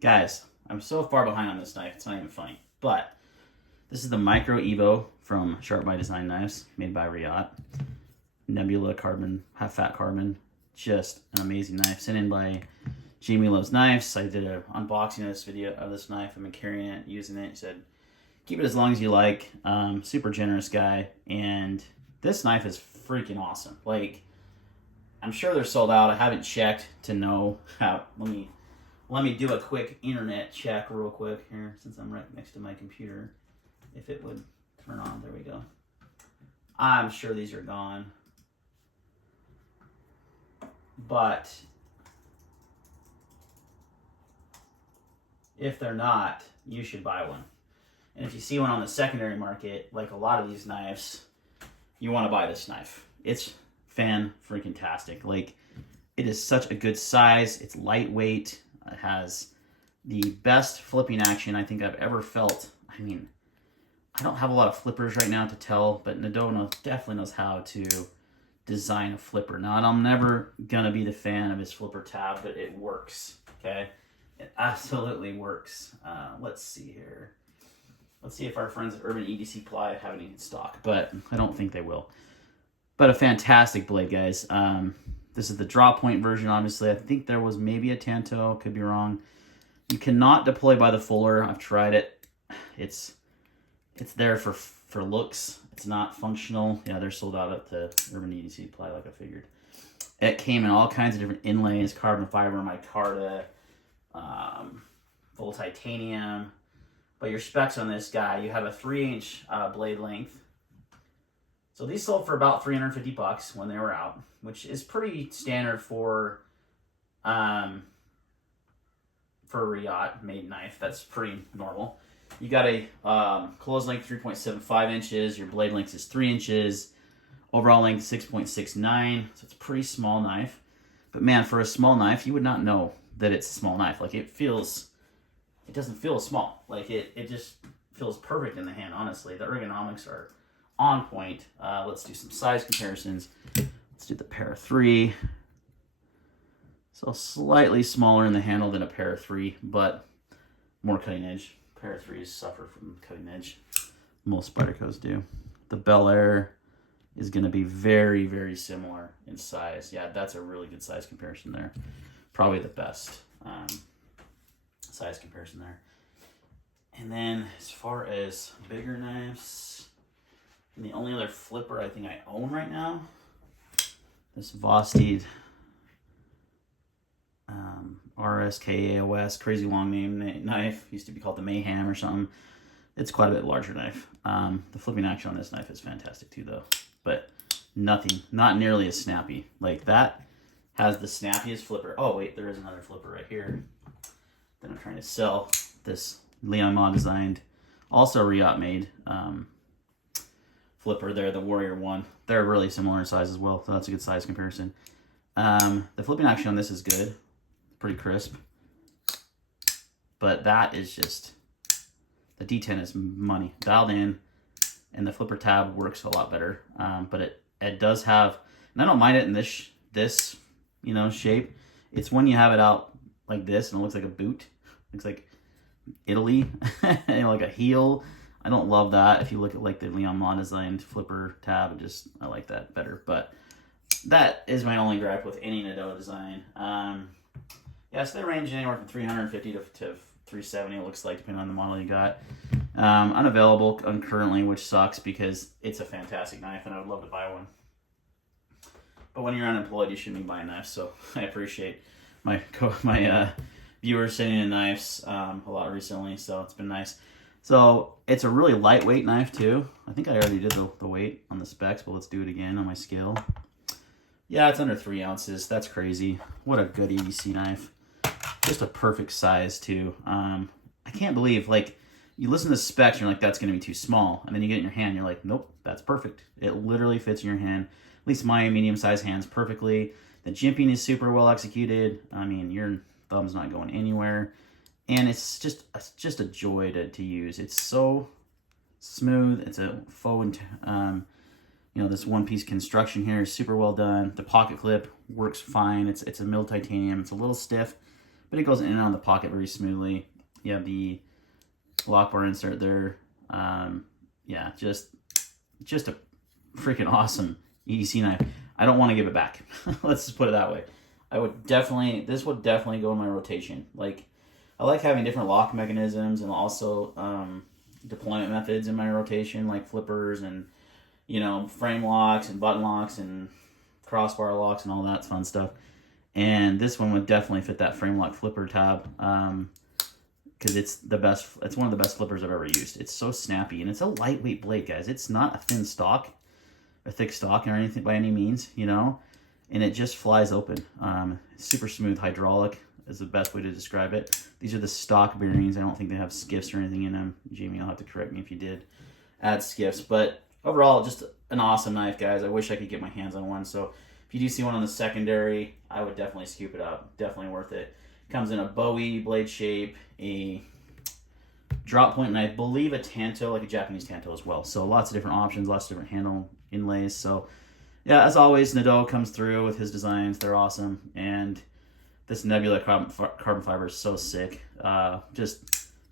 Guys, I'm so far behind on this knife, it's not even funny. But this is the Micro Evo from Sharp by Design Knives, made by Reate. Nebula carbon, half fat carbon. Just an amazing knife. Sent in by Jamie Loves Knives. I did an unboxing of this video of this knife. I've been carrying it, using it. He said, keep it as long as you like. Super generous guy. And this knife is freaking awesome. Like, I'm sure they're sold out. I haven't checked to know how. Let me do a quick internet check real quick here, since I'm right next to my computer. If it would turn on. There we go. I'm sure these are gone. But if they're not, you should buy one. And if you see one on the secondary market, like a lot of these knives, you want to buy this knife. It's fan-freaking-tastic. Like, it is such a good size. It's lightweight. It has the best flipping action I think I've ever felt. I mean, I don't have a lot of flippers right now to tell, but Nadeau definitely knows how to design a flipper. Now, I'm never gonna be the fan of his flipper tab, but it works, okay? It absolutely works. Let's see here. Let's see if our friends at Urban EDC Ply have any in stock, but I don't think they will. But a fantastic blade, guys. This is the draw point version, obviously. I think there was maybe a Tanto, could be wrong. You cannot deploy by the fuller. I've tried it. It's there for looks. It's not functional. Yeah, they're sold out at the Urban EDC Ply, like I figured. It came in all kinds of different inlays, carbon fiber, micarta, full titanium. But your specs on this guy, you have a 3-inch blade length. So these sold for about $350 when they were out, which is pretty standard for a Reate made knife. That's pretty normal. You got a close length 3.75 inches. Your blade length is 3 inches. Overall length 6.69. So it's a pretty small knife. But man, for a small knife, you would not know that it's a small knife. Like, it doesn't feel small. Like, it just feels perfect in the hand, honestly. The ergonomics are on point. Let's do some size comparisons. Let's do the Para 3. So slightly smaller in the handle than a Para 3, but more cutting edge. Para 3s suffer from cutting edge. Most Spydercos do. The Bel Air is going to be very, very similar in size. Yeah, that's a really good size comparison there. Probably the best size comparison there. And then as far as bigger knives, and the only other flipper I think I own right now, this Vosteed RSKAOS, crazy long name knife. Used to be called the Mayhem or something. It's quite a bit larger knife. The flipping action on this knife is fantastic too, though. But not nearly as snappy. Like, that has the snappiest flipper. Oh wait, there is another flipper right here that I'm trying to sell. This Leon Ma designed, also Reate made flipper there, the Warrior 1. They're really similar in size as well, so that's a good size comparison. The flipping action on this is good. Pretty crisp. But that is just, the D10 is money. Dialed in, and the flipper tab works a lot better. But it does have, and I don't mind it in this shape. It's when you have it out like this and it looks like a boot. It looks like Italy, like a heel. I don't love that. If you look at like the Leon Ma designed flipper tab, I like that better. But that is my only gripe with any Nadeau design. Yes, they range anywhere from $350 to $370. It looks like, depending on the model you got. Unavailable currently, which sucks because it's a fantastic knife and I would love to buy one. But when you're unemployed, you shouldn't be buying knives. So I appreciate my viewers sending in knives a lot recently. So it's been nice. So it's a really lightweight knife too. I think I already did the weight on the specs, but let's do it again on my scale. Yeah, it's under 3 ounces. That's crazy. What a good EDC knife. Just a perfect size too. I can't believe, like, you listen to the specs and you're like, that's going to be too small. And then you get it in your hand and you're like, nope, that's perfect. It literally fits in your hand. At least my medium-sized hands perfectly. The jimping is super well executed. I mean, your thumb's not going anywhere. And it's just a joy to use. It's so smooth. It's a faux, this one-piece construction here is super well done. The pocket clip works fine. It's a milled titanium. It's a little stiff, but it goes in and out of the pocket very smoothly. You have the lock bar insert there. Yeah, just a freaking awesome EDC knife. I don't want to give it back. Let's just put it that way. This would definitely go in my rotation. Like, I like having different lock mechanisms and also deployment methods in my rotation, like flippers and, you know, frame locks and button locks and crossbar locks and all that fun stuff. And this one would definitely fit that frame lock flipper tab, because it's the best. It's one of the best flippers I've ever used. It's so snappy, and it's a lightweight blade, guys. It's not a thin stock, a thick stock or anything by any means, you know. And it just flies open. Super smooth hydraulic is the best way to describe it. These are the stock bearings. I don't think they have skiffs or anything in them. Jamie, you'll have to correct me if you did add skiffs. But overall, just an awesome knife, guys. I wish I could get my hands on one. So if you do see one on the secondary, I would definitely scoop it up. Definitely worth it. Comes in a Bowie blade shape, a drop point, and I believe a tanto, like a Japanese tanto as well. So lots of different options, lots of different handle inlays. So yeah, as always, Nadeau comes through with his designs. They're awesome. And this Nebula carbon fiber is so sick. This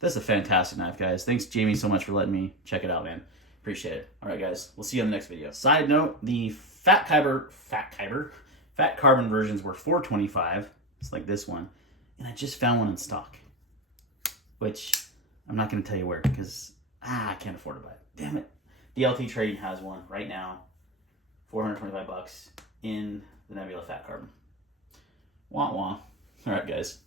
is a fantastic knife, guys. Thanks, Jamie, so much for letting me check it out, man. Appreciate it. All right, guys. We'll see you on the next video. Side note, the fat carbon versions were $425. It's like this one. And I just found one in stock, which I'm not going to tell you where because I can't afford to buy it. Damn it. DLT Trading has one right now. $425 in the Nebula Fat Carbon. Wah wah. All right, guys.